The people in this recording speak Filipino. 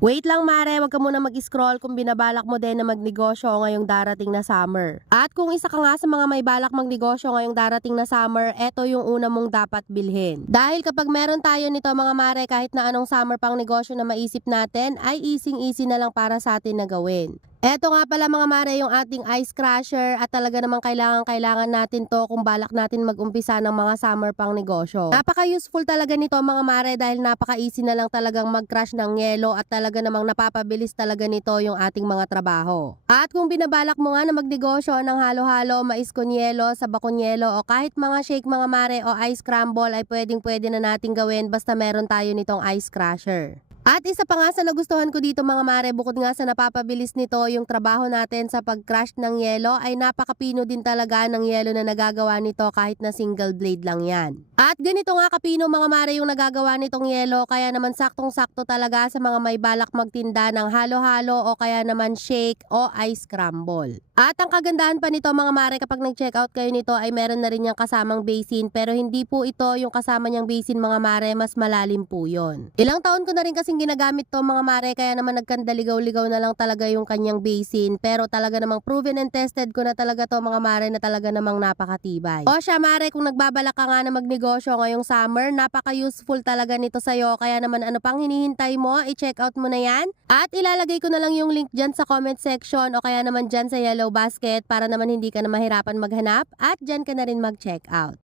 Wait lang mare, wag ka muna mag-scroll kung binabalak mo din na magnegosyo ngayong darating na summer. At kung isa ka nga sa mga may balak magnegosyo ngayong darating na summer, eto yung una mong dapat bilhin. Dahil kapag meron tayo nito mga mare, kahit na anong summer pang negosyo na maisip natin, ay easy na lang para sa atin na gawin. Eto nga pala mga mare yung ating ice crusher at talaga namang kailangan natin to kung balak natin mag-umpisa ng mga summer pang negosyo. Napaka-useful talaga nito mga mare dahil napaka-easy na lang talagang mag-crush ng yelo at talaga namang napapabilis talaga nito yung ating mga trabaho. At kung binabalak mo nga na magnegosyo ng halo-halo, mais con yelo, saba con yelo o kahit mga shake mga mare o ice crumble ay pwede na nating gawin basta meron tayo nitong ice crusher. At isa pa nga sa nagustuhan ko dito mga mare, bukod nga sa napapabilis nito yung trabaho natin sa pag-crush ng yelo, ay napakapino din talaga ng yelo na nagagawa nito kahit na single blade lang yan. At ganito nga kapino mga mare yung nagagawa nitong yelo, kaya naman saktong-sakto talaga sa mga may balak magtinda ng halo-halo o kaya naman shake o ice crumble. At ang kagandahan pa nito mga mare, kapag nag-check out kayo nito ay meron na rin yung kasamang basin, pero hindi po ito yung kasama niyang basin mga mare, mas malalim po yon. Ilang taon ko na rin kasing ginagamit to mga mare, kaya naman nagkandaligaw-ligaw na lang talaga yung kanyang basin, pero talaga namang proven and tested ko na talaga to mga mare na talaga namang napakatibay. O siya mare, kung nagbabalak ka nga na magnegosyo ngayong summer, napaka-useful talaga nito sa'yo, kaya naman ano pang hinihintay mo, i-check out mo na yan. At ilalagay ko na lang yung link dyan sa comment section o kaya naman dyan sa yellow basket para naman hindi ka na mahirapan maghanap at dyan ka na rin mag-check out.